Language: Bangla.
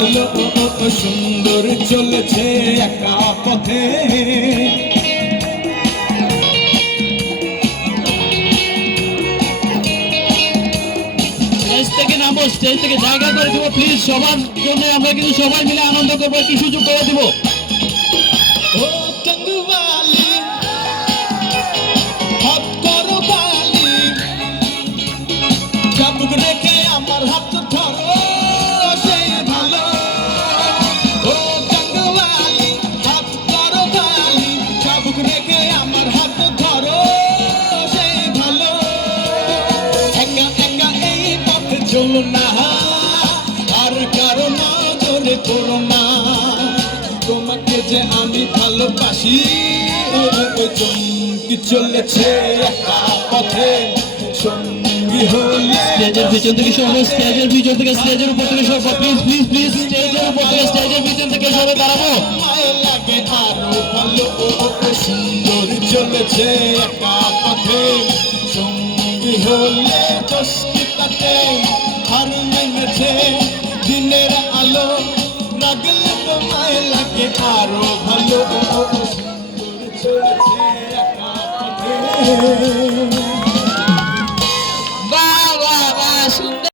ভালো সুন্দর চলেছে একা পথে। স্টেজ থেকে নামো, স্টেজ থেকে জায়গা করে দিব প্লিজ। সবার জন্য আমরা কিন্তু সবাই মিলে আনন্দ করবো, একটু সুযোগ করে দিব। ও চন্দুবালি হাত করো বালি, চাবুক রেখে আমার হাত ধরো সেই ভালো। ও চন্দুবালি হাত করো বালি, চাবুক রেখে আমার হাত ধরো সেই ভালো। একা একা এই পথে চলো না, আর কারো নজরে করো না। তোমাকে যে আমি ভালোবাসি, চমকি চলেছে একা পথে সঙ্গী হলে। স্টেজের পিছন থেকে সবাই, স্টেজের পিছন থেকে, স্টেজের উপর থেকে সবাই প্লিজ প্লিজ প্লিজ, স্টেজের উপর থেকে, স্টেজের পিছন থেকে সবাই দাঁড়াবো। লাগে আরো ভালো সুন্দর চলেছে একা পথে সঙ্গী হলে। দশটাতে হার মেনেছে দিনের আলো, লাগলে তোমায় লাগে আরো ভালো সুন্দর চলেছে একা পথে।